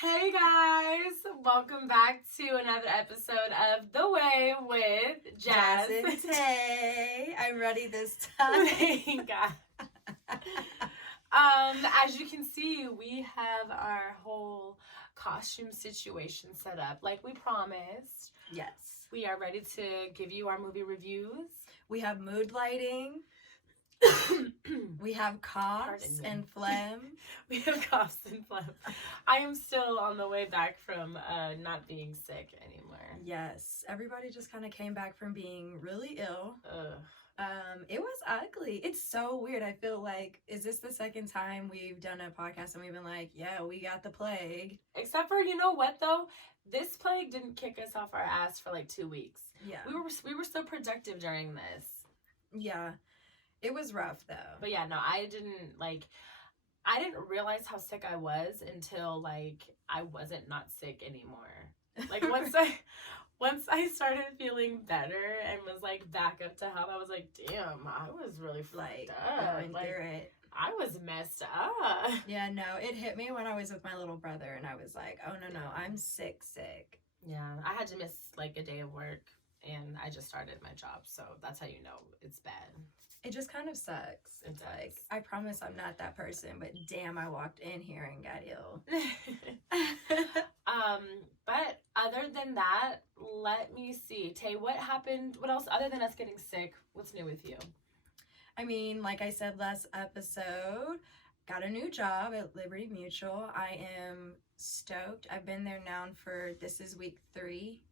Hey guys, welcome back to another episode of The Way with Jazz and Tae. I'm ready this time. Thank God. As you can see, we have our whole costume situation set up like we promised. Yes. We are ready to give you our movie reviews. We have mood lighting. We have coughs and phlegm. We have coughs and phlegm. I am still on the way back from not being sick anymore. Yes. Everybody just kind of came back from being really ill. Ugh. It was ugly. It's so weird. I feel like, is this the second time we've done a podcast and we've been like, yeah, we got the plague? Except for, you know what though? This plague didn't kick us off our ass for like 2 weeks. Yeah. We were so productive during this. Yeah. It was rough though. But yeah, no, I didn't realize how sick I was until like I wasn't not sick anymore. Like once I started feeling better and was like back up to health, I was like, damn, I was really fucked up. Going through it. I was messed up. Yeah, no, it hit me when I was with my little brother and I was like, oh no, I'm sick. Yeah, I had to miss like a day of work and I just started my job, so that's how you know it's bad. It just kind of sucks. It's like, I promise I'm not that person, but damn, I walked in here and got ill. But other than that, let me see. Tay, what happened? What else other than us getting sick? What's new with you? I mean, like I said last episode, got a new job at Liberty Mutual. I am stoked. I've been there now for, this is week 3.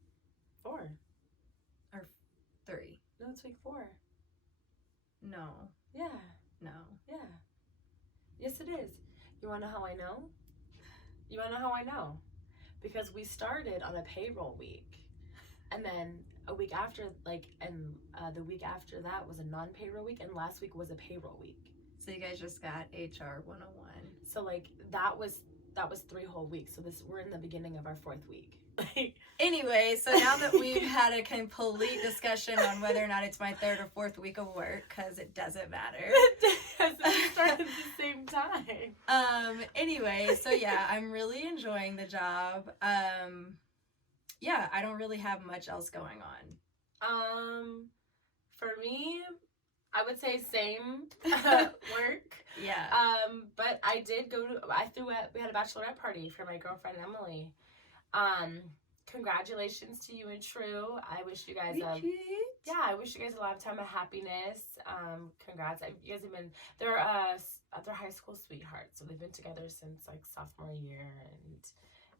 4. Or 3. No, it's week 4. No. Yeah. No. Yeah. Yes, it is. You want to know how I know? You want to know how I know? Because we started on a payroll week. And then a week after, the week after that was a non-payroll week. And last week was a payroll week. So you guys just got HR 101. So, like, that was 3 whole weeks. So we're in the beginning of our 4th week. Anyway, so now that we've had a complete discussion on whether or not it's my 3rd or 4th week of work, because it doesn't matter. Because we started at the same time. Anyway, so yeah, I'm really enjoying the job. Yeah, I don't really have much else going on. For me, I would say same work. Yeah. But I did we had a bachelorette party for my girlfriend Emily. Congratulations to you and True. I wish you guys I wish you guys a lifetime of happiness. Congrats. You guys have been they're high school sweethearts, so they've been together since like sophomore year, and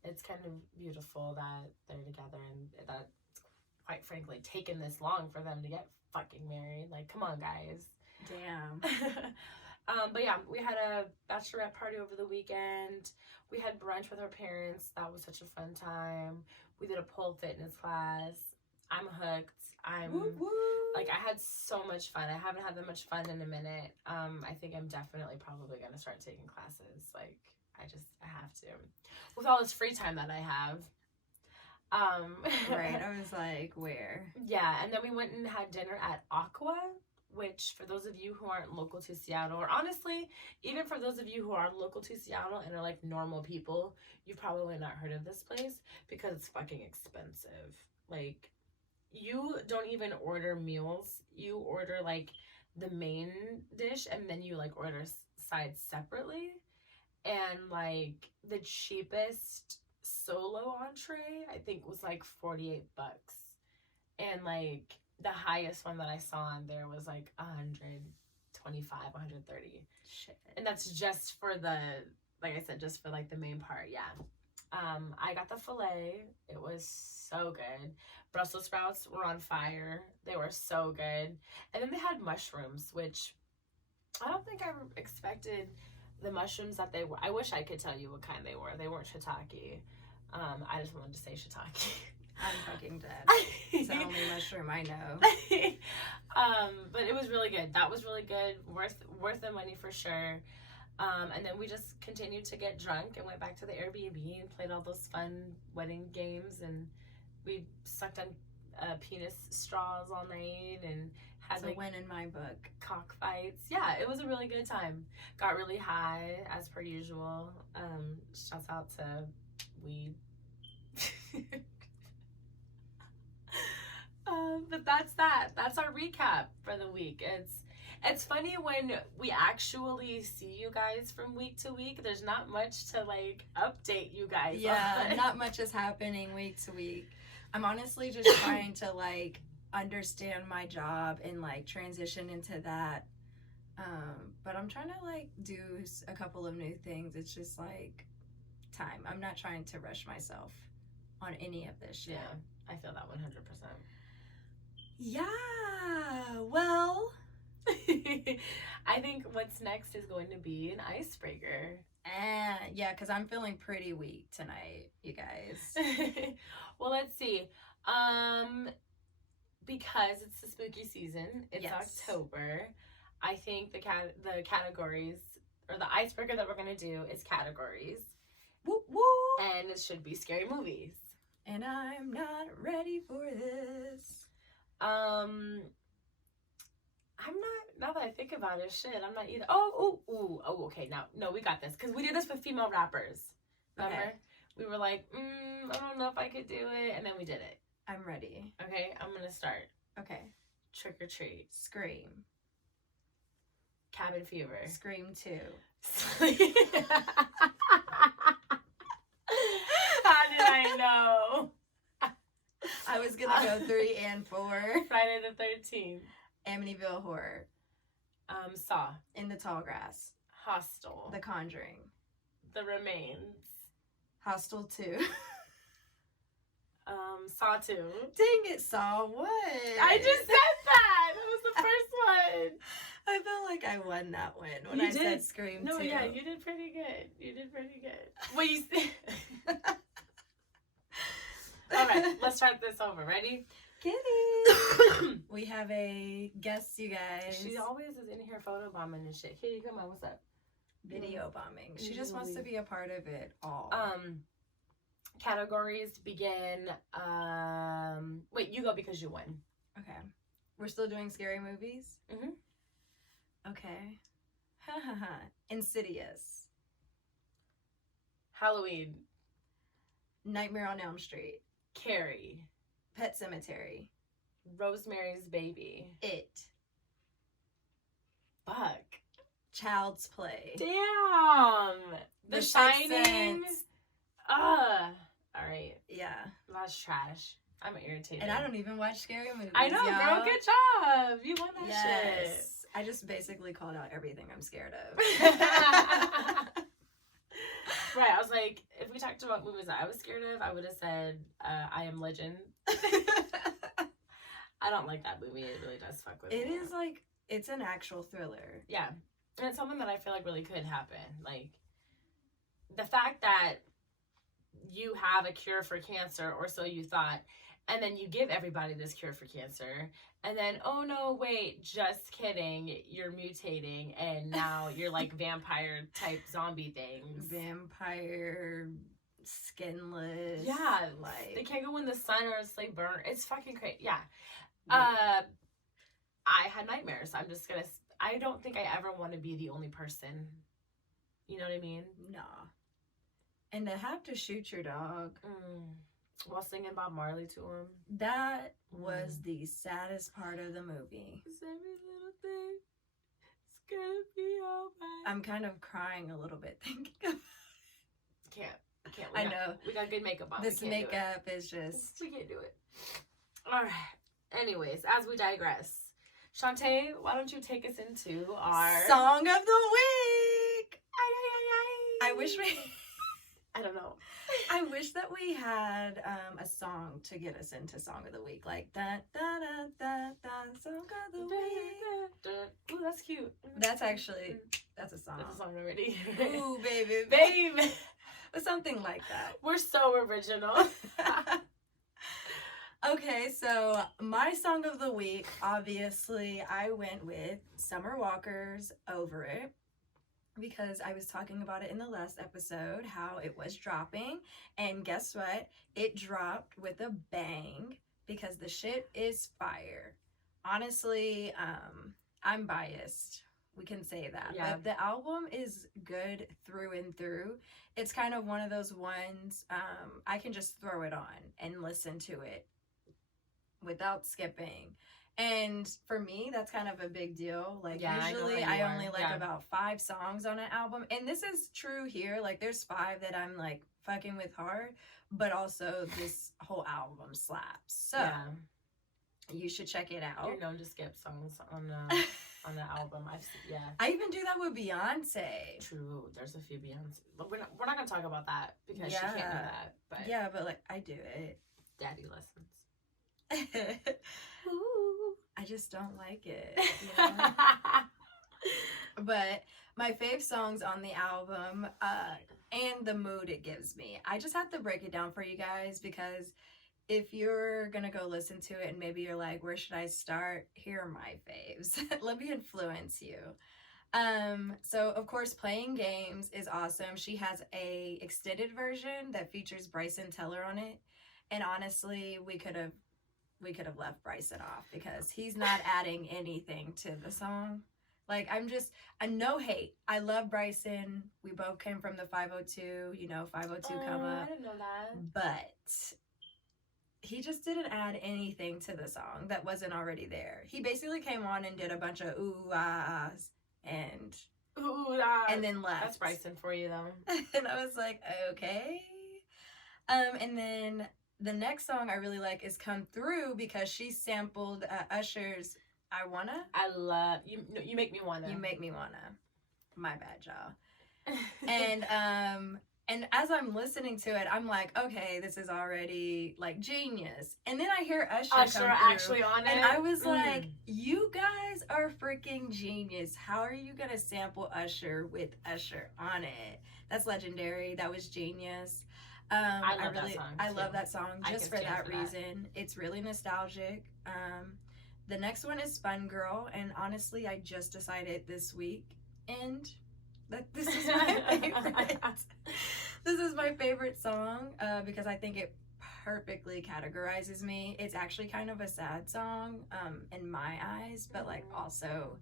it's kind of beautiful that they're together and that it's quite frankly taken this long for them to get fucking married. Like, come on, guys. Damn. But yeah, we had a bachelorette party over the weekend. We had brunch with our parents. That was such a fun time. We did a pole fitness class. I'm hooked. Like, I had so much fun. I haven't had that much fun in a minute. I think I'm definitely probably going to start taking classes. Like, I have to. With all this free time that I have. Right, I was like, where? Yeah, and then we went and had dinner at Aqua, which for those of you who aren't local to Seattle, or honestly, even for those of you who are local to Seattle and are like normal people, you've probably not heard of this place because it's fucking expensive. Like, you don't even order meals. You order like the main dish and then you like order sides separately. And like the cheapest solo entree I think was like $48. And like the highest one that I saw on there was like 125, 130. Shit. And that's just for the, like I said, just for like the main part. Yeah. I got the filet. It was so good. Brussels sprouts were on fire. They were so good. And then they had mushrooms, which I don't think I expected the mushrooms that they were. I wish I could tell you what kind they were. They weren't shiitake. I just wanted to say shiitake. I'm fucking dead. It's the only mushroom I know. But it was really good. That was really good. Worth the money for sure. And then we just continued to get drunk and went back to the Airbnb and played all those fun wedding games, and we sucked on penis straws all night and had a win in my book. Cockfights. Yeah, it was a really good time. Got really high as per usual. Shouts out to weed. But that's that. That's our recap for the week. It's funny when we actually see you guys from week to week. There's not much to like update you guys. Yeah, on. not much is happening week to week. I'm honestly just trying to like understand my job and like transition into that. But I'm trying to like do a couple of new things. It's just like time. I'm not trying to rush myself on any of this shit. Yeah, I feel that 100%. Yeah, well, I think what's next is going to be an icebreaker. yeah, because I'm feeling pretty weak tonight, you guys. Well, let's see. Because it's the spooky season, it's Yes. October. I think the categories, or the icebreaker that we're going to do is categories. Woo woo! And it should be scary movies. And I'm not ready for this. I'm not, now that I think about it, shit, I'm not either. Okay, no, we got this. Because we did this with female rappers. Remember? Okay. We were like, I don't know if I could do it. And then we did it. I'm ready. Okay, I'm going to start. Okay. Trick or treat. Scream. Cabin fever. Scream 2. How did I know? I was gonna go 3 and 4. Friday the 13th. Amityville Horror. Saw. In the Tall Grass. Hostel. The Conjuring. The Remains. Hostel 2. Saw 2. Dang it, Saw. What? I just said that. That was the first one. I felt like I won that one when You I did. said Scream 2. No, yeah, you did pretty good. Wait, you All right, let's start this over. Ready? Kitty. We have a guest, you guys. She always is in here photobombing and shit. Kitty, come on, what's up? Video bombing. She just wants to be a part of it all. Categories begin. Wait, you go because you won. Okay. We're still doing scary movies? Mhm. Okay. Insidious. Halloween. Nightmare on Elm Street. Carrie. Pet Cemetery. Rosemary's Baby. It. Fuck. Child's Play. Damn. The Sixth Shining. Sense. All right. Yeah. That's trash. I'm irritated. And I don't even watch scary movies. I know, y'all. girl. Good job. You won that shit. Yes. I just basically called out everything I'm scared of. Right. I was like, if we talked about movies that I was scared of, I would have said I Am Legend. I don't like that movie. It really does fuck with me. It is like, it's an actual thriller. Yeah. And it's something that I feel like really could happen. Like, the fact that you have a cure for cancer, or so you thought, and then you give everybody this cure for cancer, and then, oh no, wait, just kidding, you're mutating, and now you're like vampire type zombie things. Vampire, skinless. Yeah, like they can't go in the sun or it's like burn. It's fucking crazy. Yeah. I had nightmares. I don't think I ever want to be the only person. You know what I mean? Nah. And to have to shoot your dog. While singing Bob Marley to him. That was the saddest part of the movie. Every little thing is gonna be alright. I'm kind of crying a little bit thinking about I can't. I know. We got good makeup on. this We can't do it. makeup is just... We can't do it. Alright. Anyways, as we digress. Shantae, why don't you take us into our... Song of the Week! I wish we... I don't know. I wish that we had a song to get us into Song of the Week. Like, da da da da da, Song of the Week. Ooh, that's cute. That's actually, that's a song. That's a song already. Ooh, baby. Babe. Something like that. We're so original. Okay, so my Song of the Week, obviously, I went with Summer Walker's Over It. Because I was talking about it in the last episode, how it was dropping. And guess what? It dropped with a bang because the shit is fire. Honestly, I'm biased We can say that. Yeah. But the album is good through and through. It's kind of one of those ones I can just throw it on and listen to it without skipping. And for me, that's kind of a big deal. Like, usually I only like about 5 songs on an album. And this is true here. Like, there's 5 that I'm like fucking with hard, but also this whole album slaps. So you should check it out. You're known to skip songs on the album. I even do that with Beyonce. True. There's a few Beyonce. But we're not gonna talk about that because she can't do that. But yeah, but like I do it. Daddy lessons. Ooh, I just don't like it. You know? But my fave songs on the album, and the mood it gives me. I just have to break it down for you guys because if you're gonna go listen to it and maybe you're like, where should I start? Here are my faves. Let me influence you. So of course Playing Games is awesome. She has a extended version that features Bryson Tiller on it. And honestly, we could have left Bryson off because he's not adding anything to the song. Like, I'm no hate. I love Bryson. We both came from the 502, 502 come up. I didn't know that. But he just didn't add anything to the song that wasn't already there. He basically came on and did a bunch of ooh ahs and then left. That's Bryson for you though. And I was like, okay. And then the next song I really like is Come Through because she sampled Usher's I Wanna. I love you. You make me wanna. You make me wanna. My bad, y'all. And as I'm listening to it, I'm like, okay, this is already like genius. And then I hear Usher come through, actually on it, and I was like, you guys are freaking genius. How are you gonna sample Usher with Usher on it? That's legendary. That was genius. I love that song. I love that song just for that reason. It's really nostalgic. The next one is Fun Girl, and honestly, I just decided this week that this is my favorite. This is my favorite song because I think it perfectly categorizes me. It's actually kind of a sad song in my eyes, but like also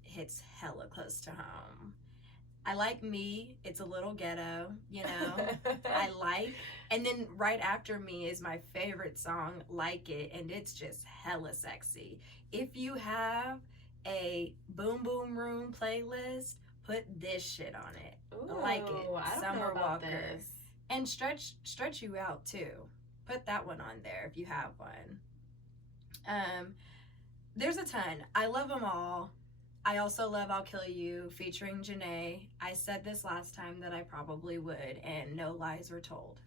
hits hella close to home. I like Me. It's a little ghetto, and then right after Me is my favorite song, Like It, and it's just hella sexy. If you have a Boom Boom Room playlist, put this shit on it. Ooh, Like It, I don't Summer know about Walker, this. and stretch you out too. Put that one on there if you have one. There's a ton. I love them all. I also love I'll Kill You featuring Janae. I said this last time that I probably would, and no lies were told.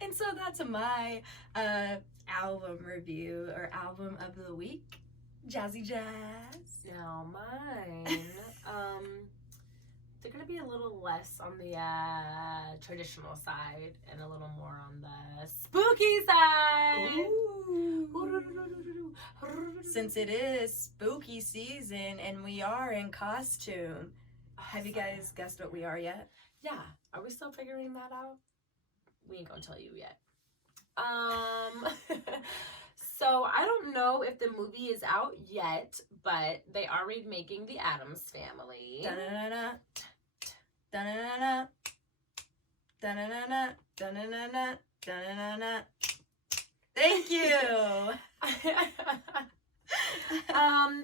And so that's my album review or album of the week. Jazzy Jazz. Now mine, they're gonna be a little less on the traditional side and a little more on the spooky side. Ooh. Since it is spooky season and we are in costume, have you guys guessed what we are yet? Yeah. Are we still figuring that out? We ain't gonna tell you yet. So I don't know if the movie is out yet, but they are remaking The Addams Family. Da-na-na-na. Da-na-na-na. Da-na-na-na. Da-na-na-na. Da-na-na-na. Thank you.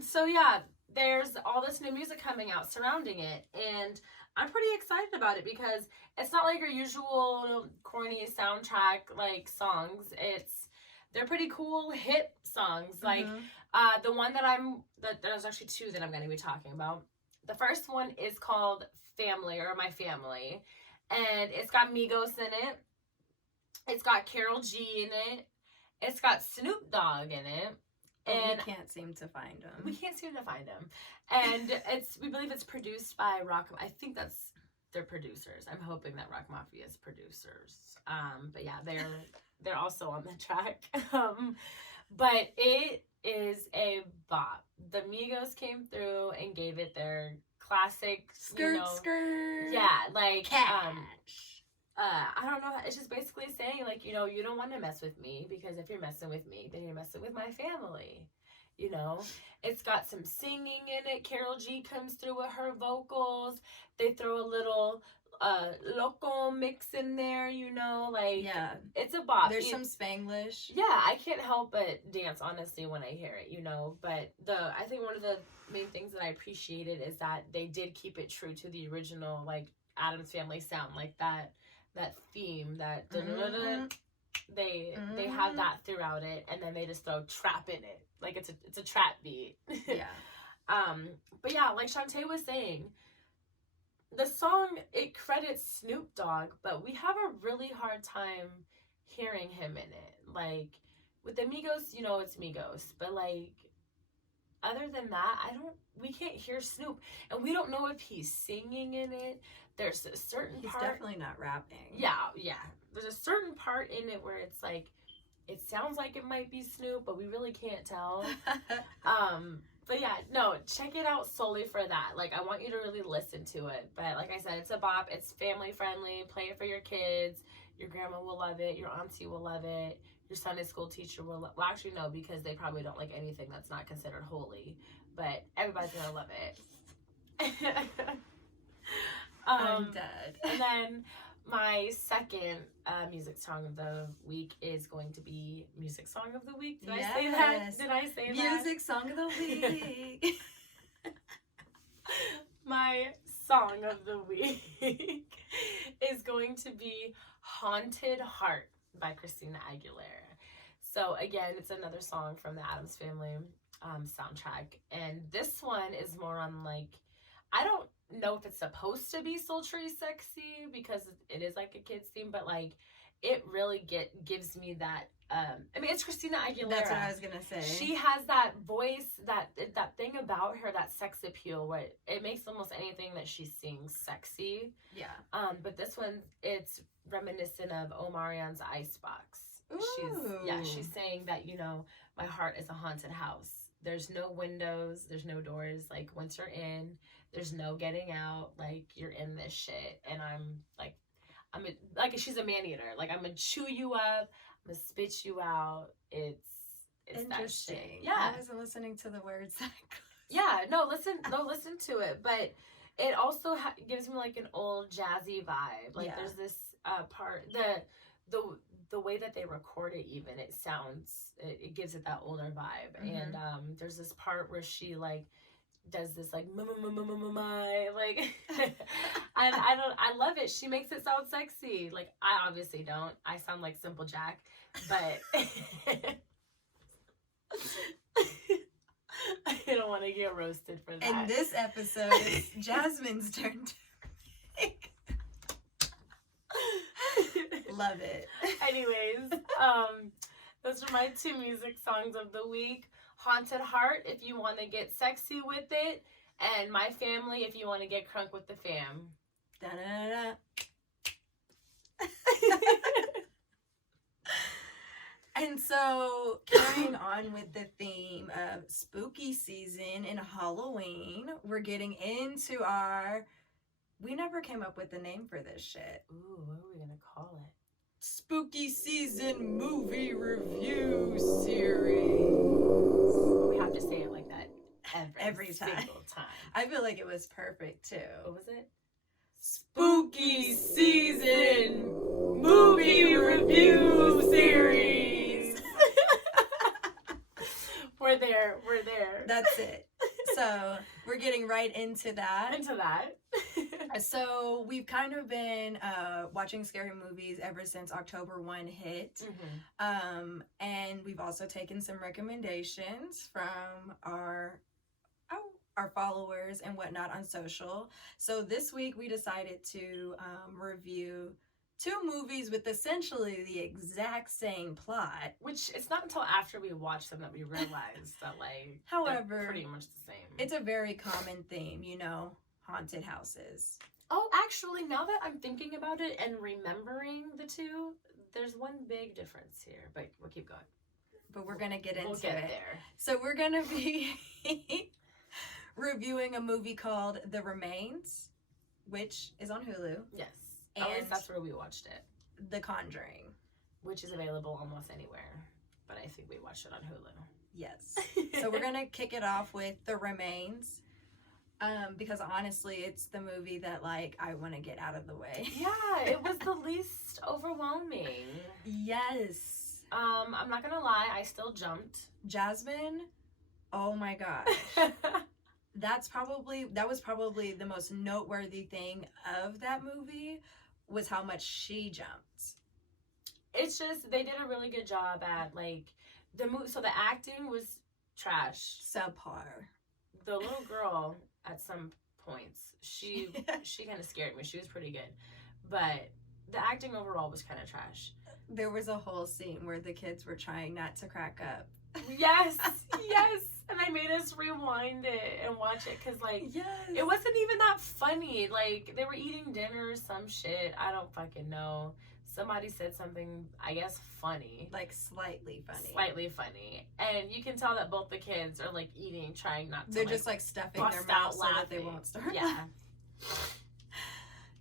So yeah, there's all this new music coming out surrounding it, and I'm pretty excited about it because it's not like your usual corny soundtrack like songs. They're pretty cool hip songs. Like the one there's actually 2 that I'm going to be talking about. The first one is called Family or My Family, and it's got Migos in it. It's got Karol G in it. It's got Snoop Dogg in it. And we can't seem to find them. We can't seem to find them. And we believe it's produced by Rock. I think that's their producers. I'm hoping that Rock Mafia's producers. But yeah, they're also on the track. But it is a bop. The Migos came through and gave it their classic skirt. Yeah, like catch. I don't know. It's just basically saying, like, you don't want to mess with me because if you're messing with me, then you're messing with my family. you know. It's got some singing in it. Carol G comes through with her vocals. They throw a little local mix in there, you know, like, Yeah. it's a bop. There's some Spanglish. Yeah, I can't help but dance, honestly, when I hear it, you know. But I think one of the main things that I appreciated is that they did keep it true to the original, like, Addams Family sound, like that theme, that they have that throughout it, and then they just throw trap in it, like it's a trap beat. Yeah. But yeah, like Shantae was saying, the song, it credits Snoop Dogg, but we have a really hard time hearing him in it. Like, with the Migos, you know, it's Migos, but like, other than that, we can't hear Snoop, and we don't know if he's singing in it. There's a certain part. He's definitely not rapping. Yeah. There's a certain part in it where it's like, it sounds like it might be Snoop, but we really can't tell. But yeah, no, check it out solely for that. Like, I want you to really listen to it. But like I said, it's a bop. It's family friendly. Play it for your kids. Your grandma will love it. Your auntie will love it. Your Sunday school teacher will well, actually, no, because they probably don't like anything that's not considered holy. But everybody's going to love it. I'm dead. And then my second music song of the week is going to be Music Song of the Week. Did I say that? Did I say that? Music Song of the Week. My song of the week is going to be Haunted Heart by Christina Aguilera. So again, it's another song from the Addams Family soundtrack. And this one is more on, like, I don't know if it's supposed to be sultry sexy because it is like a kid's theme, but like, it really gives me that I mean, it's Christina Aguilera. That's what I was gonna say. She has that voice, that thing about her, that sex appeal, where it makes almost anything that she sings sexy. Yeah. But this one, it's reminiscent of Omarion's Icebox. Ooh. She's saying that, you know, my heart is a haunted house. There's no windows, there's no doors. Like, once you're in, there's no getting out. Like, you're in this shit, and she's a man-eater. Like, I'm gonna chew you up, I'm gonna spit you out. It's interesting. That shit. Yeah, I wasn't listening to the words. Listen to it. But it also gives me like an old jazzy vibe. Like, there's this part, the way that they record it, even it sounds, it gives it that older vibe. Mm-hmm. And there's this part where she like does this like like and I love it. She makes it sound sexy. Like, I obviously don't. I sound like Simple Jack, but I don't want to get roasted for that. And this episode is Jasmine's turn to pick. Love it. Anyways, those are my two music songs of the week. Haunted Heart, if you want to get sexy with it, and My Family, if you want to get crunk with the fam. Da-da-da-da. And so, carrying on with the theme of spooky season and Halloween, we're getting into we never came up with a name for this shit. Ooh, what are we going to call it? SpookySzn movie review series. We have to say it like that every time. Single time. I feel like it was perfect too. What was it? SpookySzn movie review series. We're there. That's it. So we're getting right into that. So we've kind of been watching scary movies ever since October 1 hit. Mm-hmm. And we've also taken some recommendations from our followers and whatnot on social. So this week we decided to review two movies with essentially the exact same plot. Which, it's not until after we watch them that we realize that, like, however, they're pretty much the same. It's a very common theme, you know, haunted houses. Oh, actually, now that I'm thinking about it and remembering the two, there's one big difference here, but we'll keep going. But we're going to get into it. There. So we're going to be reviewing a movie called The Remains, which is on Hulu. Yes. And at least that's where we watched it. The Conjuring. Which is available almost anywhere, but I think we watched it on Hulu. Yes. So we're gonna kick it off with The Remains. Because honestly, it's the movie that like I want to get out of the way. Yeah, it was the least overwhelming. Yes. I'm not gonna lie, I still jumped. Jasmine, oh my gosh. That was probably the most noteworthy thing of that movie was how much she jumped. It's just they did a really good job at like so the acting was trash. Subpar. The little girl at some points, she kind of scared me. She was pretty good, but the acting overall was kind of trash. There was a whole scene where the kids were trying not to crack up. Yes, yes. And I made us rewind it and watch it because, like, yes, it wasn't even that funny. Like, they were eating dinner or some shit. I don't fucking know. Somebody said something, I guess, funny. Like, slightly funny. Slightly funny. And you can tell that both the kids are, like, eating, trying not to, they're just, like, stuffing their mouths so that they won't start. Yeah.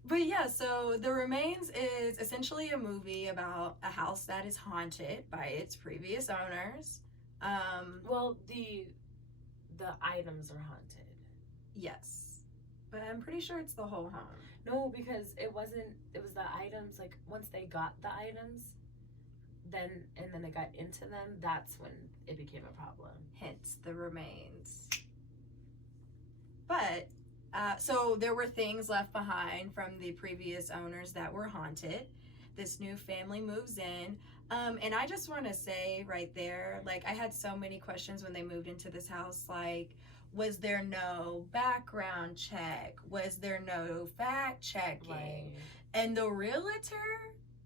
But yeah, so The Remains is essentially a movie about a house that is haunted by its previous owners. Well, the items are haunted. Yes. But I'm pretty sure it's the whole home. No, because it was the items, like, once they got the items, then they got into them, that's when it became a problem. Hence, The Remains. But, so there were things left behind from the previous owners that were haunted. This new family moves in. And I just want to say right there, like, I had so many questions when they moved into this house, like, was there no background check? Was there no fact checking? Right. And the realtor,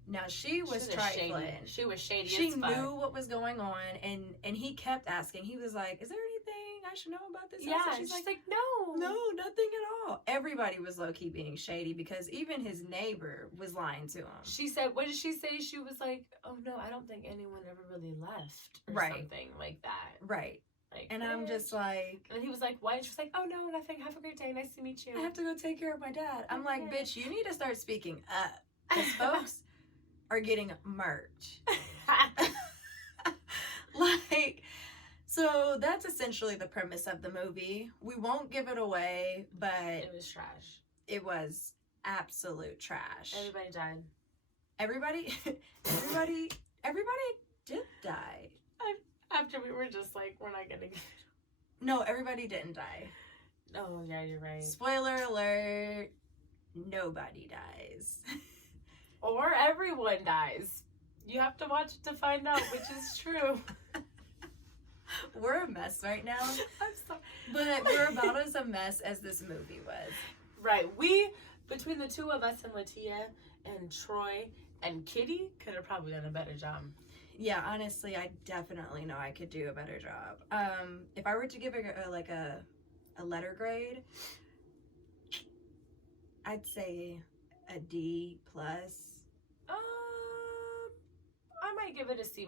now she was trifling. She was shady. She as fuck. knew what was going on, and he kept asking. He was like, "Is there anything I should know about this Yeah, house?" And she's like, "No, nothing at all." Everybody was low key being shady because even his neighbor was lying to him. She said, "What did she say?" She was like, "Oh no, I don't think anyone ever really left, or something like that." Right. Like, and I'm just like, and he was like, "What?" And she was like, "Oh no, nothing. Have a great day. Nice to meet you. I have to go take care of my dad." I'm like, "Bitch, you need to start speaking up. Because folks are getting merch." Like, so that's essentially the premise of the movie. We won't give it away, but it was trash. It was absolute trash. Everybody died. Everybody did die. After we were just like, we're not gonna get it. No, everybody didn't die. Oh, yeah, you're right. Spoiler alert, nobody dies. Or everyone dies. You have to watch it to find out which is true. We're a mess right now. I'm sorry. But we're about as a mess as this movie was. Right. We, between the two of us and Latia and Troy and Kitty, could have probably done a better job. Yeah, honestly, I definitely know I could do a better job. If I were to give it a letter grade, I'd say a D+. I might give it a C-.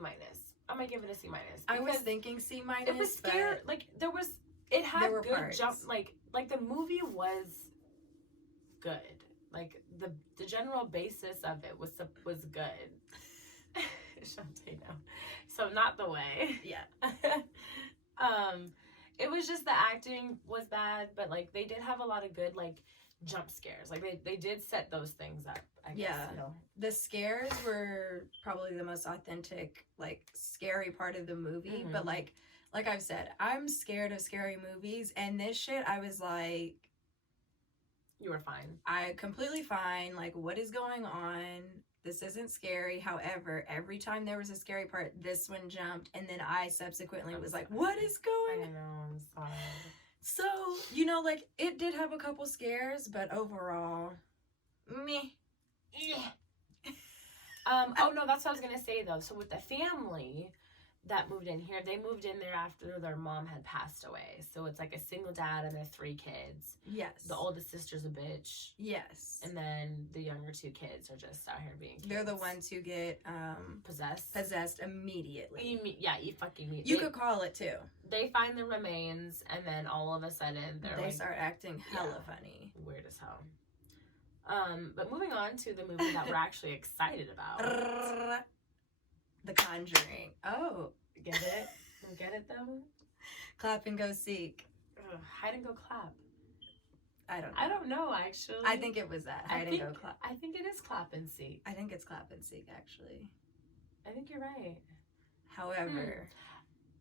I was thinking C-. It was scary. Like, it had good jump. Like the movie was good. Like the general basis of it was good. Shantae now. So not the way. Yeah. It was just the acting was bad, but like they did have a lot of good like jump scares. Like they did set those things up. I guess, you know. The scares were probably the most authentic, like scary part of the movie. Mm-hmm. But like I've said, I'm scared of scary movies, and this shit, I was like, you were fine. I completely fine. Like, what is going on? This isn't scary. However, every time there was a scary part, this one jumped, and then I subsequently was like, what is going on? I know, I'm sorry. So, you know, like, it did have a couple scares, but overall, meh. Oh no, that's what I was gonna say though. So with the family that moved in here, they moved in there after their mom had passed away. So it's like a single dad and their 3 kids. Yes. The oldest sister's a bitch. Yes. And then the younger 2 kids are just out here being kids. They're the ones who get possessed immediately. You fucking need. You could call it too. They find the remains, and then all of a sudden they like, start acting hella funny. Weird as hell. But moving on to the movie that we're actually excited about. The Conjuring. Oh. Get it? You get it though? Clap and go seek. Ugh, hide and go clap. I don't know. I don't know actually. I think it was that. Hide and go clap. I think it is clap and seek. I think it's clap and seek, actually. I think you're right. However,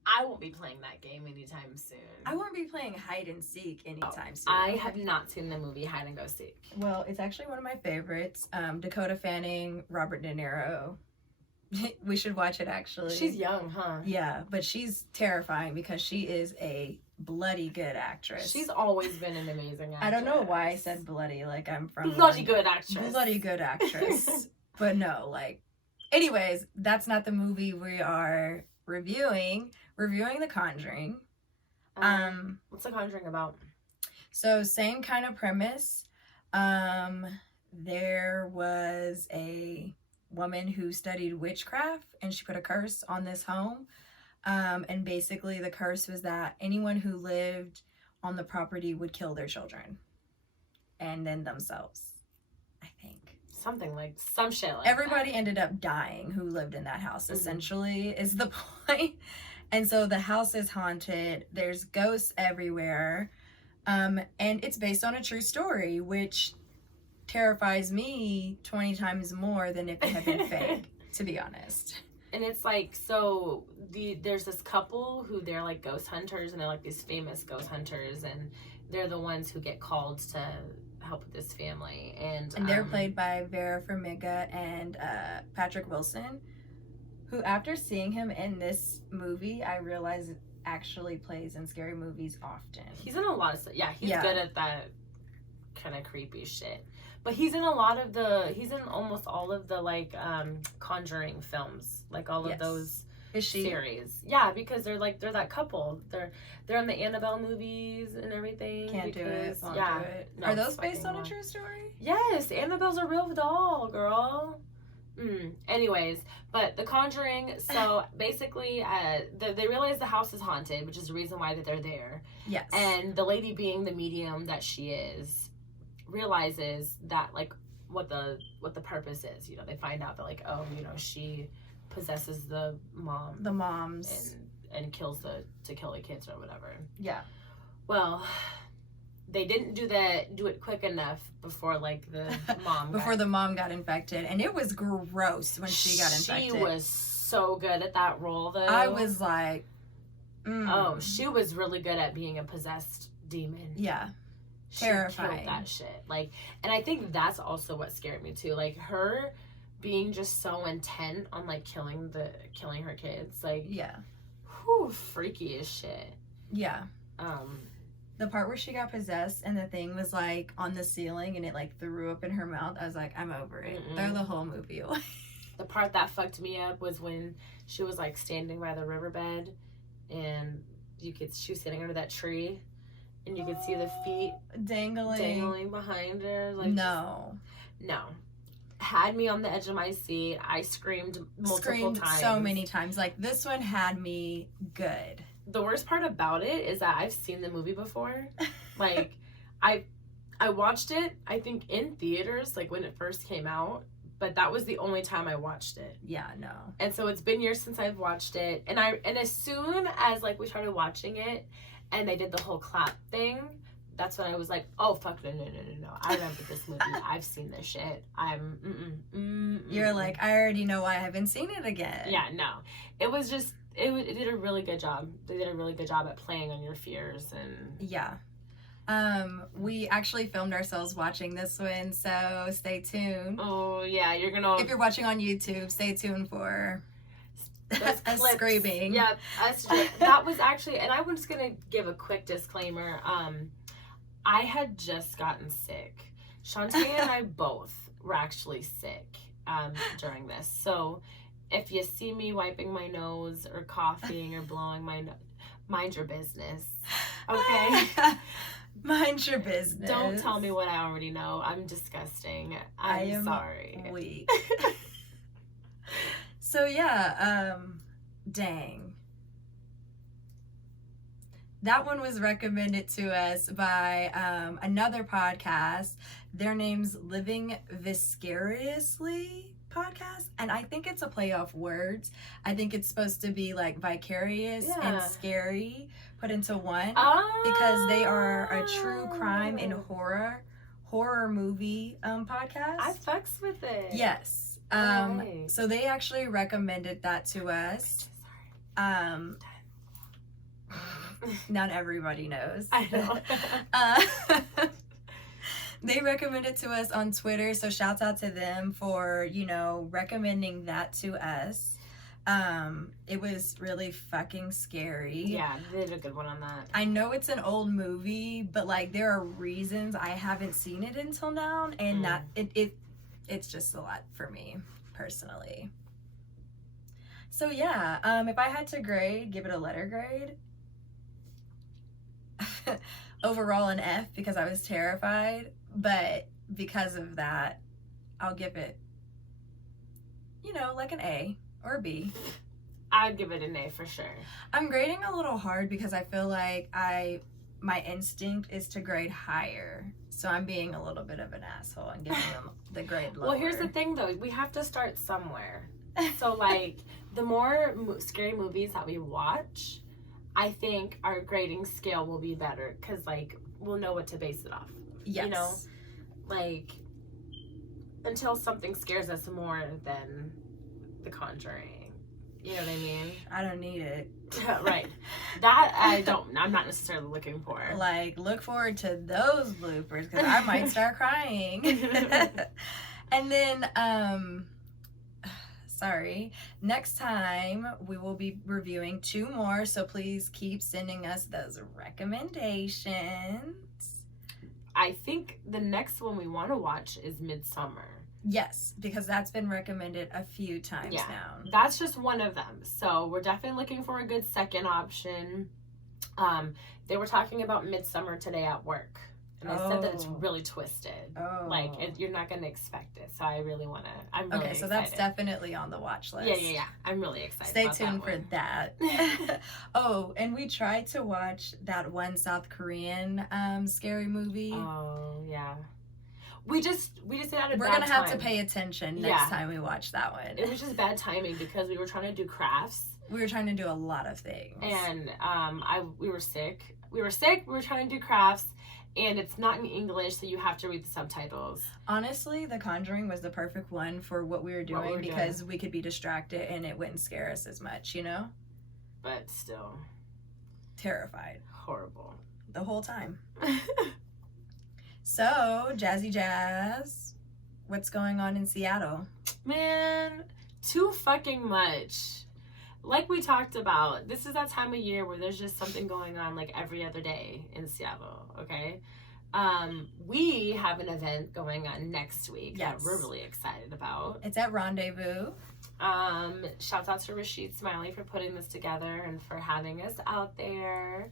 I won't be playing that game anytime soon. I won't be playing hide and seek anytime soon. I have not seen the movie Hide and Go Seek. Well, it's actually one of my favorites. Dakota Fanning, Robert De Niro. We should watch it, actually. She's young, huh? Yeah, but she's terrifying because she is a bloody good actress. She's always been an amazing actress. I don't know why I said bloody, like I'm from bloody good actress. Bloody good actress. But no, like, anyways, that's not the movie we are reviewing. Reviewing The Conjuring. What's The Conjuring about? So same kind of premise. There was a woman who studied witchcraft and she put a curse on this home. And basically the curse was that anyone who lived on the property would kill their children. And then themselves, I think. Some shit like Everybody that. ended up dying who lived in that house, essentially, is the point. And so the house is haunted. There's ghosts everywhere. And it's based on a true story, which terrifies me 20 times more than if it had been fake, to be honest. And it's like, so there's this couple who they're like ghost hunters, and they're like these famous ghost hunters, and they're the ones who get called to help with this family. And they're played by Vera Farmiga and Patrick Wilson, who, after seeing him in this movie, I realized actually plays in scary movies often. He's in a lot of stuff. Yeah, he's good at that kind of creepy shit. But he's in almost all of the like Conjuring films, like all of those series. Yeah, because they're that couple. They're in the Annabelle movies and everything. Can't do it. Won't do it. No, are those based on a true story? Yes, Annabelle's a real doll, girl. Anyways, but The Conjuring, so basically they realize the house is haunted, which is the reason why that they're there. Yes. And the lady, being the medium that she is, realizes that like what the purpose is. You know, they find out that like, oh, you know, she possesses the moms and kills to kill the kids or whatever. Yeah. Well, they didn't do it quick enough before like the mom the mom got infected, and it was gross when she got infected. She was so good at that role, though. I was like, oh, she was really good at being a possessed demon. Yeah. She terrifying. Killed that shit. Like, and I think that's also what scared me too. Like her being just so intent on like killing her kids. Like, yeah. Whew, freaky as shit. Yeah. The part where she got possessed and the thing was like on the ceiling and it like threw up in her mouth, I was like, I'm over it. Throw the whole movie away. The part that fucked me up was when she was like standing by the riverbed and she was sitting under that tree and you could see the feet dangling behind her. Like, no. Had me on the edge of my seat. I screamed multiple times. So many times. Like, this one had me good. The worst part about it is that I've seen the movie before. Like, I watched it, I think, in theaters, like when it first came out, but that was the only time I watched it. Yeah, no. And so it's been years since I've watched it, and as soon as like we started watching it and they did the whole clap thing, that's when I was like, oh fuck, no. I remember this movie. I've seen this shit. You're like, I already know why I haven't seen it again. Yeah, no. It was just it did a really good job. They did a really good job at playing on your fears. And yeah. We actually filmed ourselves watching this one, so stay tuned. Oh yeah, you're gonna. If you're watching on YouTube, stay tuned for us screaming. Yeah, that was actually, and I was just gonna give a quick disclaimer. I had just gotten sick. Shantae and I both were actually sick during this, so if you see me wiping my nose or coughing or blowing my nose, mind your business, okay? Mind your business. Don't tell me what I already know. I'm disgusting. I'm sorry. Weak. So yeah, dang. That one was recommended to us by another podcast. Their name's Living Vicariously podcast, and I think it's a play off words. I think it's supposed to be like vicarious and scary put into one, because they are a true crime and horror movie podcast. I fucks with it. Yes. So they actually recommended that to us. Not everybody knows. I know. They recommended to us on Twitter, so shouts out to them for, you know, recommending that to us. It was really fucking scary. Yeah, they did a good one on that. I know it's an old movie, but like there are reasons I haven't seen it until now, and that it's just a lot for me personally. So yeah, if I had to give it a letter grade, overall an F because I was terrified, but because of that, I'll give it, you know, like an A or a B. I'd give it an A for sure. I'm grading a little hard because I feel like my instinct is to grade higher, so I'm being a little bit of an asshole and giving them the grade lower. Well, here's the thing though, we have to start somewhere. So like the more scary movies that we watch, I think our grading scale will be better because like we'll know what to base it off. Yes. You know, like until something scares us more than The Conjuring. You know what I mean? I don't need it. Right. That I'm not necessarily looking for. Like, look forward to those bloopers because I might start crying. And then, sorry, next time we will be reviewing 2 more, so please keep sending us those recommendations. I think the next one we want to watch is Midsummer. Yes, because that's been recommended a few times now. That's just one of them. So we're definitely looking for a good second option. They were talking about Midsummer today at work. And I said that it's really twisted. Like, you're not going to expect it. So I really want to. I'm really excited. So that's definitely on the watch list. Yeah. I'm really excited. Stay tuned for that. Oh, and we tried to watch that one South Korean scary movie. Oh, yeah. We just had a bad time. We're going to have to pay attention next time we watch that one. It was just bad timing because we were trying to do crafts. We were trying to do a lot of things. And we were sick. We were trying to do crafts. And it's not in English, so you have to read the subtitles. Honestly, The Conjuring was the perfect one for what we were doing because we could be distracted and it wouldn't scare us as much, you know? But still. Terrified. Horrible. The whole time. So, Jazzy Jazz, what's going on in Seattle? Man, too fucking much. Like we talked about, this is that time of year where there's just something going on like every other day in Seattle, okay? We have an event going on next week that we're really excited about. It's at Rendezvous. Shouts out to Rashid Smiley for putting this together and for having us out there.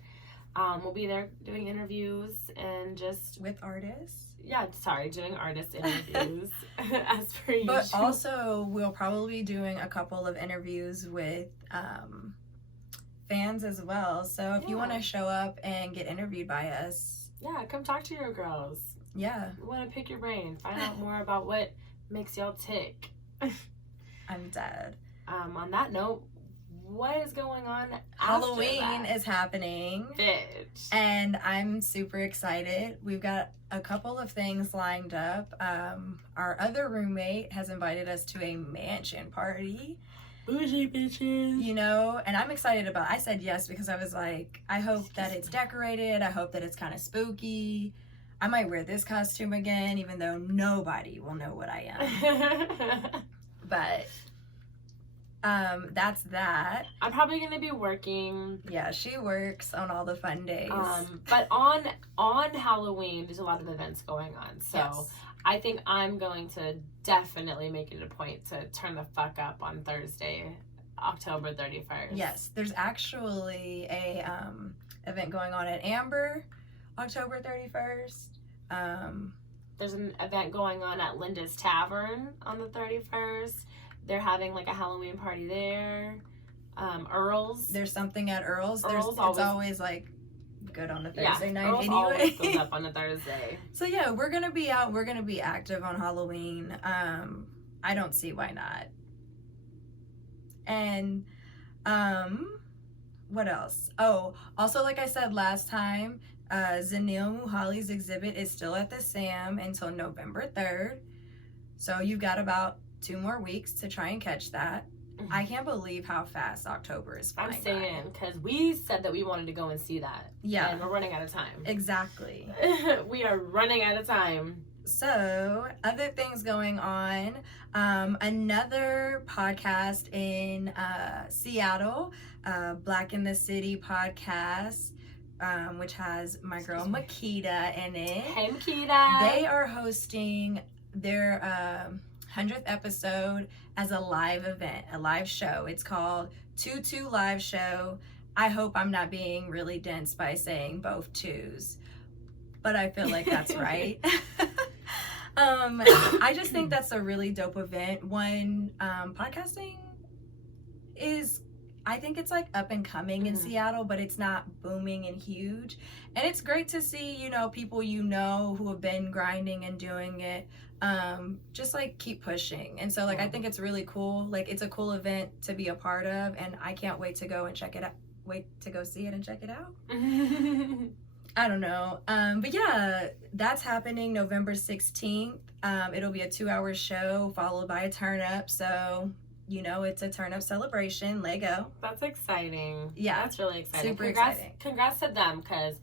We'll be there doing interviews and just... with artists? Yeah, doing artist interviews as per usual. But also, we'll probably be doing a couple of interviews with fans as well. So if you want to show up and get interviewed by us... yeah, come talk to your girls. Yeah. We want to pick your brain. Find out more about what makes y'all tick. I'm dead. On that note, what is going on? Halloween is happening. Bitch. And I'm super excited. We've got a couple of things lined up. Our other roommate has invited us to a mansion party. Bougie bitches. You know, and I'm excited about it. I said yes because I was like, I hope that it's decorated. I hope that it's kind of spooky. I might wear this costume again, even though nobody will know what I am. But that's that. I'm probably gonna be working. Yeah, she works on all the fun days. But on Halloween, there's a lot of events going on. So I think I'm going to definitely make it a point to turn the fuck up on Thursday, October 31st. Yes, there's actually a event going on at Amber, October 31st. There's an event going on at Linda's Tavern on the 31st. They're having like a Halloween party there. Earl's. There's something at Earl's. It's always like good on a Thursday night Earl's anyway. Always goes up on a Thursday. So yeah, we're gonna be out. We're gonna be active on Halloween. I don't see why not. And what else? Oh, also, like I said last time, Zanil Muhali's exhibit is still at the SAM until November 3rd. So you've got about 2 more weeks to try and catch that. I can't believe how fast October is flying. I'm saying, because we said that we wanted to go and see that. Yeah. And we're running out of time. Exactly. We are running out of time. So, other things going on. Another podcast in Seattle, Black in the City podcast, which has my girl Makita in it. Hey, Makita. They are hosting their 100th episode as a live event, a live show. It's called 2-2 Live Show. I hope I'm not being really dense by saying both twos, but I feel like that's right. I just think that's a really dope event. One, podcasting is, I think it's like up and coming in Seattle, but it's not booming and huge. And it's great to see, you know, people you know who have been grinding and doing it, just like keep pushing. And so like I think it's really cool. Like it's a cool event to be a part of, and I can't wait to go and check it out. Wait to go see it and check it out. I don't know. But yeah, that's happening November 16th. It'll be a 2-hour show followed by a turn up. So, you know, it's a turn up celebration. Lego. That's exciting. Yeah. That's really exciting. Super exciting. Congrats to them, because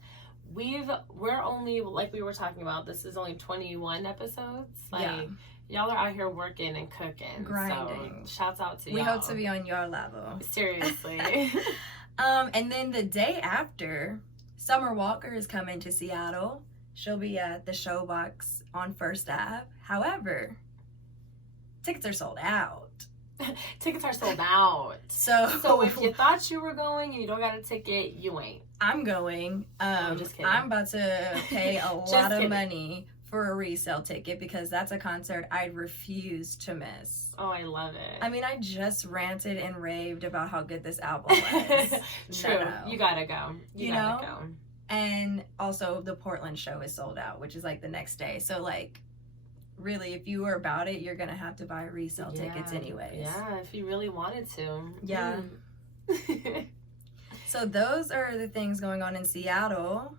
we're only, like we were talking about, this is only 21 episodes. Like, y'all are out here working and cooking. Grinding. So, shouts out to y'all. We hope to be on your level. Seriously. And then the day after, Summer Walker is coming to Seattle. She'll be at the Showbox on First Ave. However, tickets are sold out. Tickets are sold out. So if you thought you were going and you don't got a ticket, you ain't. I'm going. I'm just kidding. I'm about to pay a lot of kidding. money for a resale ticket because that's a concert I refuse to miss. Oh, I love it. I mean, I just ranted and raved about how good this album was. True. No. You gotta go. You gotta go. And also the Portland show is sold out, which is like the next day. So like, really, if you were about it, you're gonna have to buy resale tickets anyways. Yeah, if you really wanted to. Yeah. So those are the things going on in Seattle.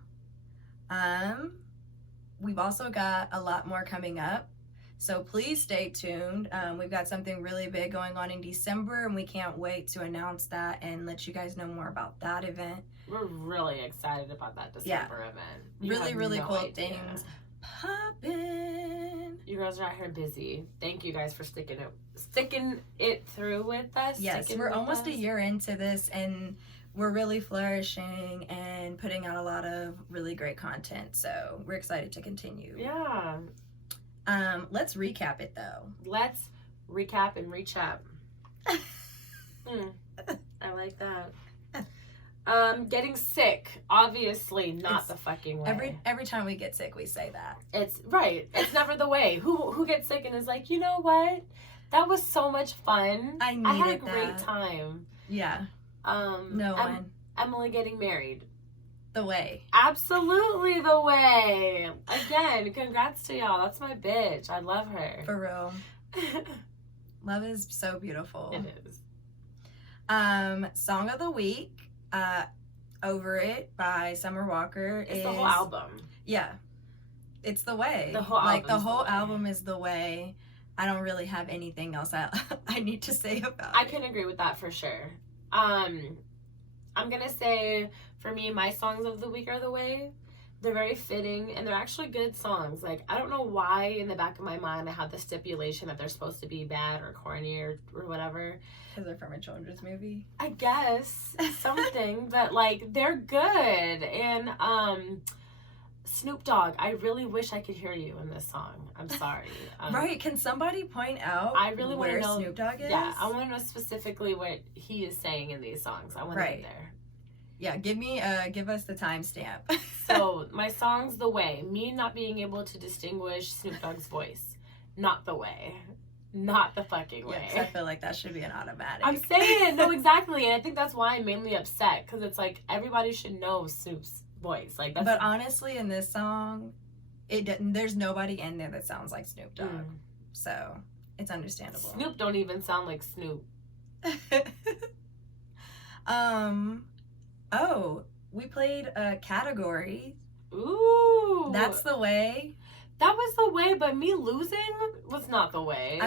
We've also got a lot more coming up. So please stay tuned. We've got something really big going on in December, and we can't wait to announce that and let you guys know more about that event. We're really excited about that December event. Really cool idea. things poppin'. You girls are out here busy. Thank you guys for sticking it through with us. Yes, we're almost a year into this, and we're really flourishing and putting out a lot of really great content. So we're excited to continue. Yeah. Let's recap it though. Let's recap and recap. I like that. Getting sick, obviously not the fucking way. Every time we get sick, we say that. It's right. It's never the way. Who gets sick and is like, you know what? That was so much fun. I had a great time. Yeah. No one. Emily getting married. The way. Absolutely the way. Again, congrats to y'all. That's my bitch. I love her. For real. Love is so beautiful. It is. Song of the week, Over It by Summer Walker. It's the whole album. Yeah. It's the way. The whole album. The whole album is the way. I don't really have anything else I need to say about it. I can agree with that for sure. I'm gonna say, for me, my songs of the week are the way. They're very fitting, and they're actually good songs. Like, I don't know why in the back of my mind I have the stipulation that they're supposed to be bad or corny or whatever. Because they're from a children's movie? I guess. Something. But, like, they're good. And, Snoop Dogg, I really wish I could hear you in this song. I'm sorry. Right. Can somebody point out I really where know, Snoop Dogg is? Yeah, I want to know specifically what he is saying in these songs. I want to get there. Yeah, give us the timestamp. So, my song's The Way. Me not being able to distinguish Snoop Dogg's voice. Not the way. Not the fucking way. Yes, I feel like that should be an automatic. I'm saying, no, exactly. And I think that's why I'm mainly upset. Because it's like, everybody should know Snoop's voice. Like, that's. But honestly, in this song, there's nobody in there that sounds like Snoop Dogg. So, It's understandable. Snoop don't even sound like Snoop. Oh, we played a category. Ooh. That's the way. That was the way, but me losing was not the way.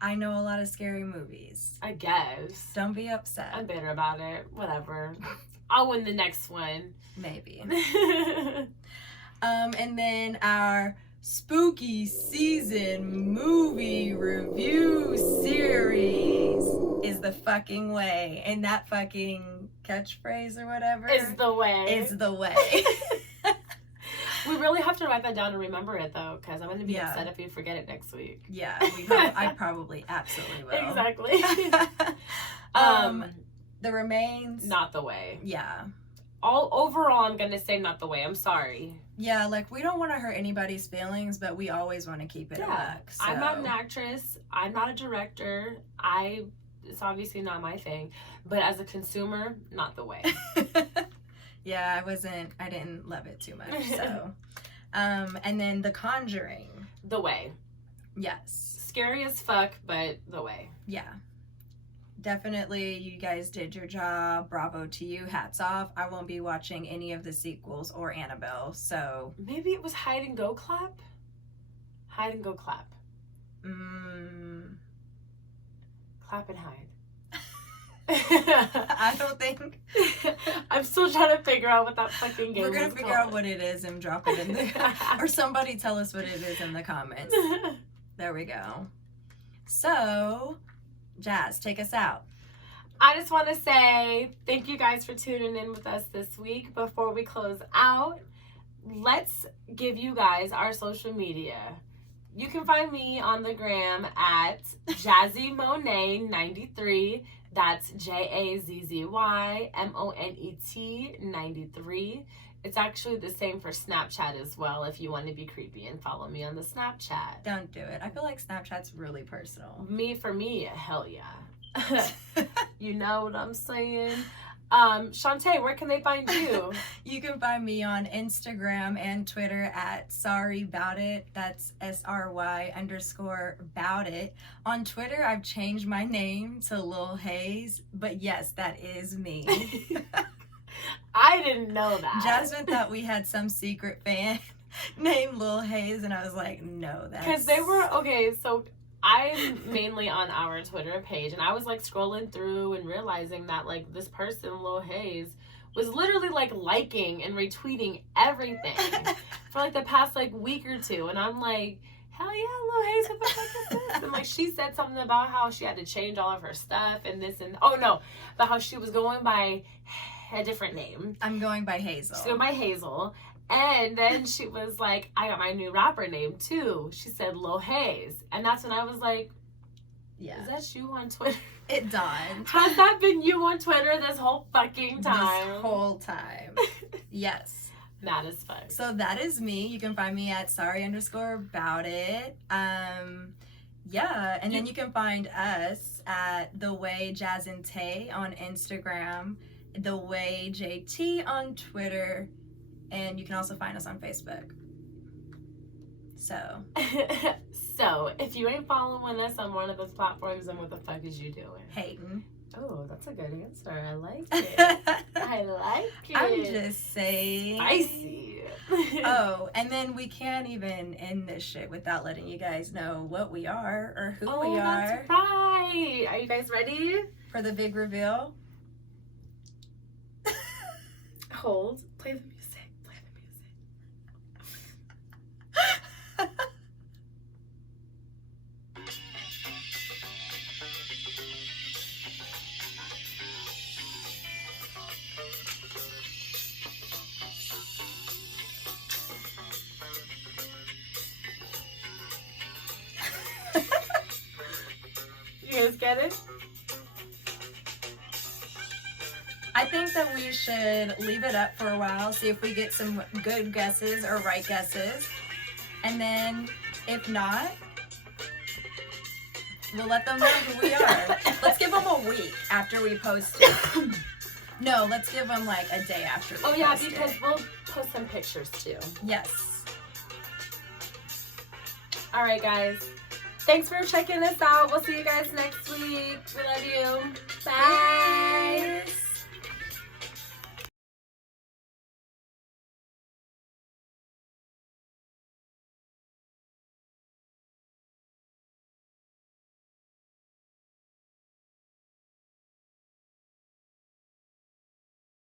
I know a lot of scary movies. I guess. Don't be upset. I'm bitter about it. Whatever. I'll win the next one. Maybe. And then our SpookySzn movie review series is the fucking way. And that fucking catchphrase or whatever Is the way. Is the way. We really have to write that down and remember it, though, because I'm going to be Yeah. upset if we forget it next week. Yeah, I probably absolutely will. Exactly. The remains. Not the way. Yeah. Overall, I'm going to say not the way. I'm sorry. Yeah, like, we don't want to hurt anybody's feelings, but we always want to keep it a buck. So. I'm not an actress. I'm not a director. It's obviously not my thing. But as a consumer, not the way. Yeah, I didn't love it too much, so. And then The Conjuring. The way. Yes. Scary as fuck, but the way. Yeah. Definitely, you guys did your job. Bravo to you. Hats off. I won't be watching any of the sequels or Annabelle, so. Maybe it was hide and go clap? Hide and go clap. Clap and hide. I don't think. I'm still trying to figure out what that fucking game is. We're going to figure out what it is and drop it in the. Or somebody tell us what it is in the comments. There we go. So, Jazz, take us out. I just want to say thank you guys for tuning in with us this week. Before we close out, let's give you guys our social media. You can find me on the gram at JazzyMonet93. That's JAZZYMONET 93. It's actually the same for Snapchat as well if you want to be creepy and follow me on the Snapchat. Don't do it. I feel like Snapchat's really personal. For me, hell yeah. You know what I'm saying? Shantae, where can they find you? You can find me on Instagram and Twitter at sorryboutit. That's SRY_boutit. On Twitter, I've changed my name to Lil Hayes, but yes, that is me. I didn't know that. Jasmine thought we had some secret fan named Lil Hayes, and I was like, no, that's... Because they were, okay, so I'm mainly on our Twitter page, and I was like scrolling through and realizing that like this person, Lil Hayes, was literally like liking and retweeting everything for like the past like week or two, and I'm like, hell yeah, Lil Hayes, what the fuck is this? And like she said something about how she had to change all of her stuff and this and about how she was going by a different name. I'm going by Hazel. She's going by Hazel. And then she was like, I got my new rapper name too. She said Lil Hayes. And that's when I was like, yeah. Is that you on Twitter? It dawned. Has that been you on Twitter this whole fucking time? This whole time. Yes. Mad as fuck. So that is me. You can find me at sorry_boutit. Yeah. And then you can find us at The Way Jazz and Tae on Instagram, The Way JT on Twitter. And you can also find us on Facebook. So, if you ain't following us on one of those platforms, then what the fuck is you doing? Hating. Oh, that's a good answer. I like it. I like it. I'm just saying. Spicy. Oh, and then we can't even end this shit without letting you guys know what we are or who we are. That's right. Are you guys ready? For the big reveal? Hold. Play the music. You guys get it? I think that we should leave it up for a while, see if we get some good guesses or right guesses. And then, if not, we'll let them know who we are. Let's give them a week after we post it. No, let's give them like a day after we post it. Oh yeah, because we'll post some pictures too. Yes. All right, guys. Thanks for checking us out. We'll see you guys next week. We love you. Bye.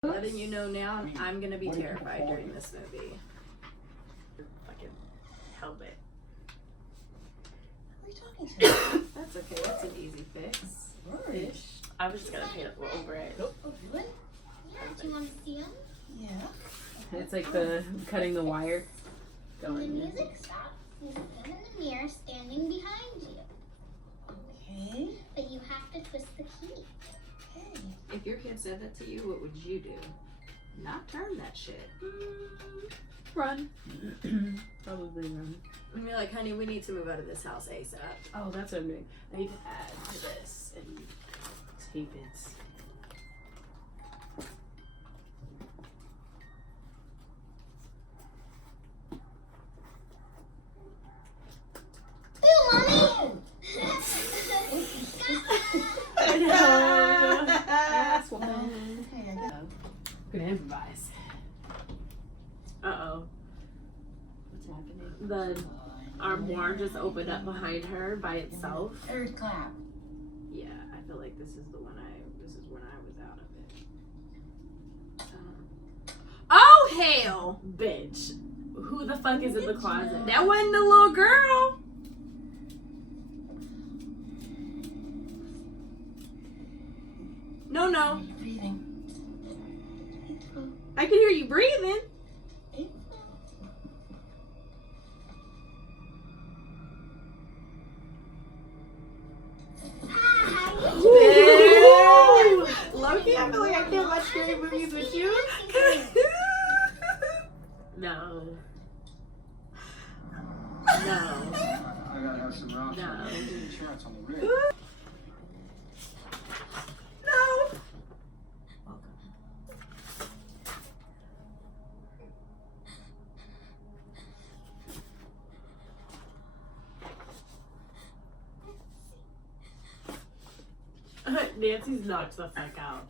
Letting you know now, I'm gonna be terrified during this movie. Fucking helmet. What are you talking to? That's okay. That's an easy fix. Ish. I was just gonna paint over it. Oh, really? Yeah, do you want to see them? Yeah. It's like the cutting the wire. When the Going. music stops, you stand in the mirror standing behind you. Okay. But you have to twist the key. Okay. If your kid said that to you, what would you do? Not turn that shit. Run. Probably run. And you're like, honey, we need to move out of this house ASAP. Oh, that's what I'm doing. I need to add to this and tape it. Ooh, mommy! That's what I'm Okay, I got gonna improvise. Uh-oh. what's happening. The armoire just opened up behind her by itself. Third clap. Yeah, I feel like this is the one this is when I was out of it. Oh, hell! Bitch. Who the fuck is in the closet? That wasn't the little girl. No, no. Breathing. I can hear you breathing. Loki, I feel like I can't watch scary movies with you. No. No. I gotta have some rounds No. for the insurance on the rig. No. Nancy's knocked the fuck out.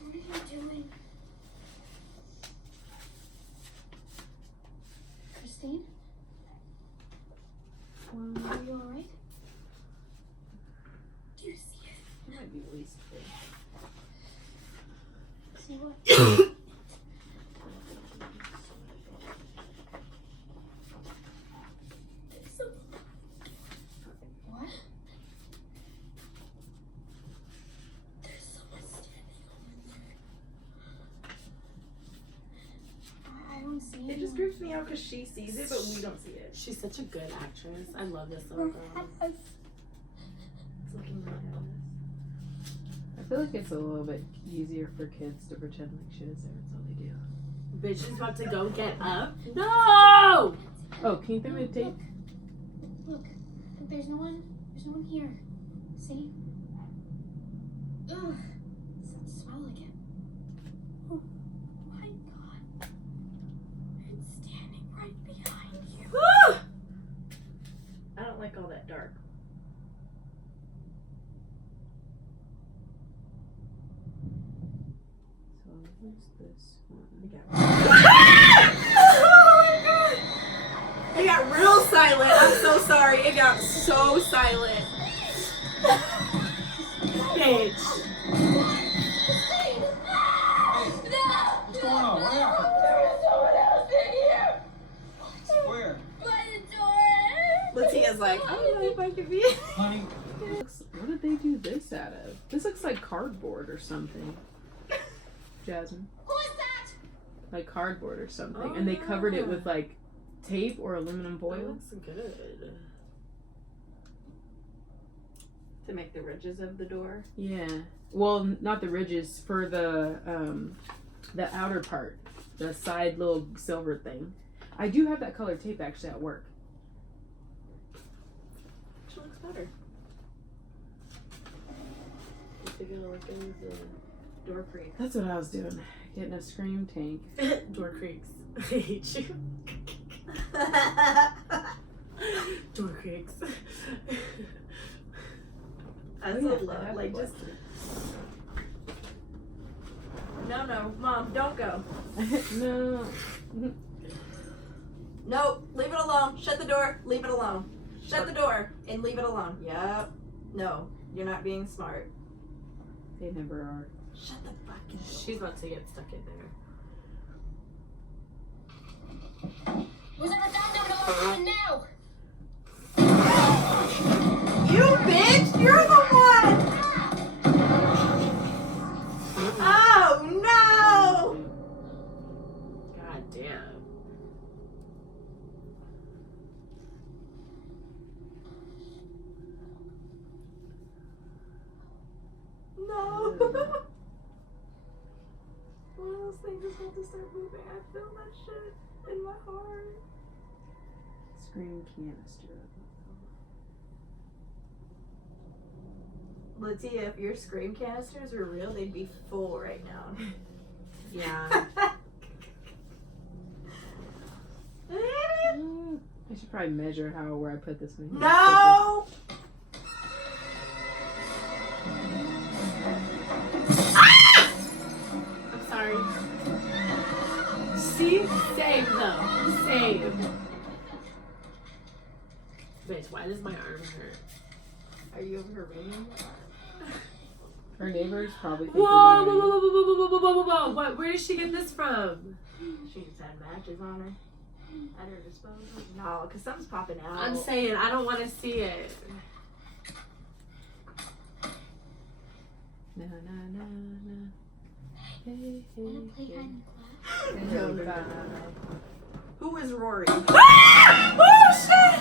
What are you doing? Christine? Are you alright? Do you see it? It might be at least big. See what? What? There's someone standing over there. I don't see It just creeps me out because she sees it, but we don't see it. She's such a good actress. I love this little girl. anyone. It's looking right at us. I feel like it's a little bit easier for kids to pretend like shit is there. That's all they do. Bitch is about to go get up. No! Oh, can you give me a tape? Look, there's no one here. See? Ugh, doesn't smell again. Oh my god. It's standing right behind you. I don't like all that dark. So where's this one? It got real silent. I'm so sorry. It got so silent. Bitch. What's going on? What happened? There's someone else in here. Where? By the door. Latia's like, I don't know if I can be. Honey, What did they do this out of? This looks like cardboard or something. Jasmine. Who is that? Like cardboard or something. Oh, and they covered it yeah. with like tape or aluminum That foil. looks good. To make the ridges of the door. Yeah. Well, not the ridges, for the outer part. The side little silver thing. I do have that colored tape actually at work. She looks better. They're gonna look in the Door creak. That's what I was doing. Getting a scream tank. door creaks. I hate you. Door creaks. That's a lot. Like just. No, Mom, don't go. No. No, leave it alone. Shut the door. Leave it alone. Shut the door and leave it alone. Yep. No, you're not being smart. They never are. Shut the fucking door. She's about to get stuck in there. Who's ever found them? Know what we're doing now? You bitch! You're the one! Oh no! God damn. No! One of those things is about to start moving. I feel that shit in my heart. Screen canister. Latia, if your scream canisters were real, they'd be full right now. Yeah. I should probably measure where I put this one. No! I'm sorry. See? Save though. Save. Bitch, why does my arm hurt? Are you overrating? Her neighbors probably think Whoa, we're whoa, lying. whoa, whoa, whoa, whoa, whoa, whoa, whoa, whoa. What? Where did she get this from? She just had matches on her. At her disposal. No, because something's popping out. I'm saying I don't want to see it. Na, na, na, na. Hey, hey, Wanna play hey. hide and No, No, no, no. Who is Rory? Oh shit!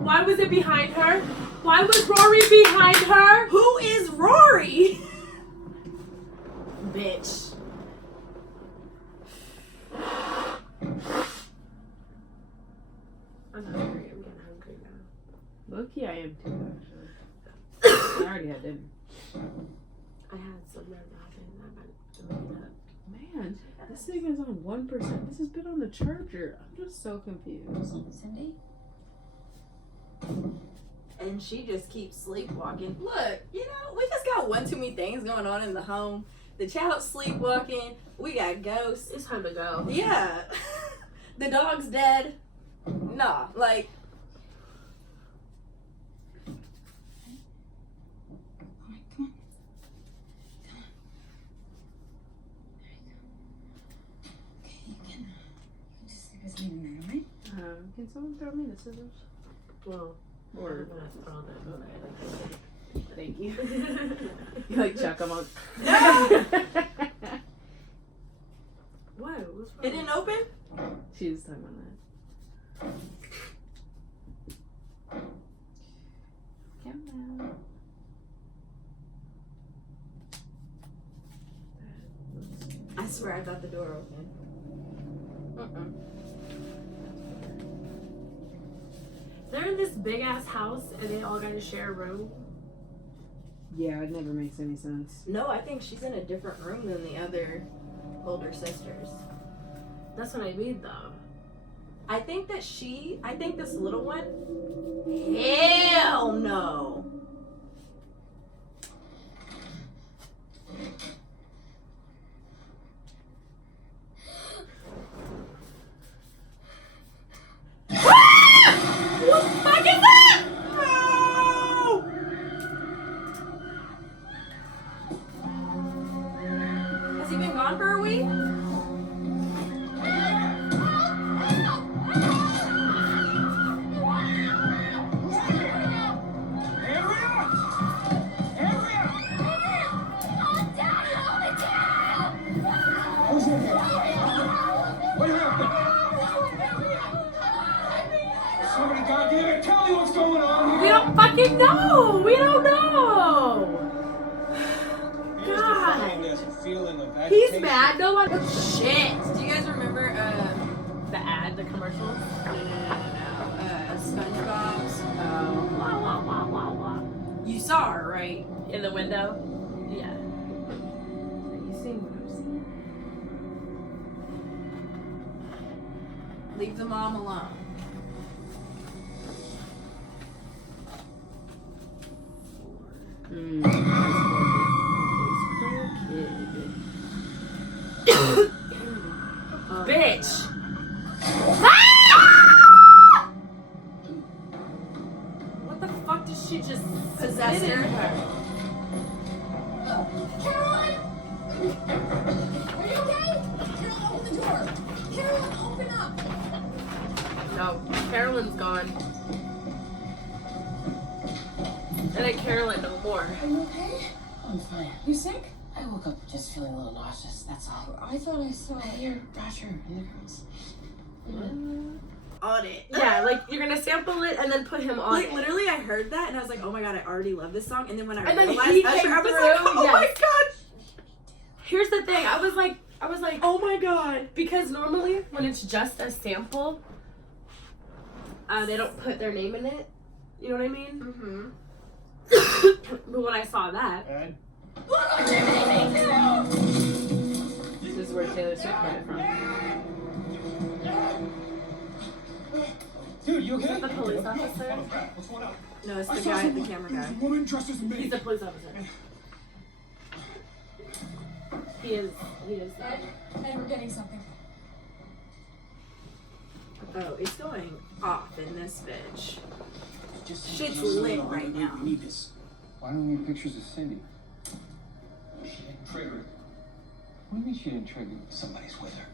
Why was it behind her? Why was Rory behind her? Who is Rory? Bitch. I'm hungry. I'm getting hungry now. Low key, I am too, actually. I already had dinner. I had some red robin. I'm about to eat up. Man, this thing is on 1%. This has been on the charger. I'm just so confused. Cindy? And she just keeps sleepwalking. Look, you know, we just got one too many things going on in the home. The child's sleepwalking. We got ghosts. It's time to go. Yeah. The dog's dead. Nah, like. Alright, come on. Come on. There you go. Okay, you can just sleep with me in there, alright? Can someone throw me the scissors? Well, Or, I'm gonna throw them. thank you. You like chuck them on. No! What? What's wrong? It didn't open? She was talking about that. Come on. I swear I got the door open. They're in this big ass house and they all gotta share a room. Yeah, it never makes any sense. No, I think she's in a different room than the other older sisters. That's what I mean though. I think this little one, hell no. What the fuck is that? No! Has he been gone for a week? Who's in there? What happened? Somebody goddamn it, tell me what's going on We here. don't fucking know! We don't know! Here's the God. feeling, there's a feeling of He's agitation. mad, no one. Shit! Do you guys remember The ad, the commercial. SpongeBob's? Wah, wah, wah, wah, wah. You saw her, right? In the window? Yeah. Are you seeing what I'm seeing? Leave the mom alone. Bitch. What the fuck did she just Possess spit in her? Caroline! Are you okay? Carolyn, open the door. Carolyn, open up. No, Carolyn's gone. And then Carolyn no more. Are you okay? I'm fine. You sick? I woke up just feeling a little nauseous, that's all. I thought I saw. Here, Roger, in the girls. On it. Yeah, like you're gonna sample it and then put him on Like it. literally, I heard that and I was like, "Oh my god, I already love this song." And then when I And then realized he Usher, came I was through, like, "Oh my yes. god, Here's the thing. I was like, oh my god." because normally when it's just a sample, they don't put their name in it. You know what I mean? Mm-hmm. But when I saw that, This is where Taylor Swift got it from. Dude, you is okay? that the police officer? What's going on? No, it's I the saw guy, the someone. camera There was guy. a woman dressed as a maid. He's the police officer. He is. Ed, we're getting something. Oh, it's going off in this bitch. Just Shit's no, lit no, right we now. need this. Why don't we need pictures of Cindy? She didn't trigger it. What do you mean she didn't trigger? Somebody's with her.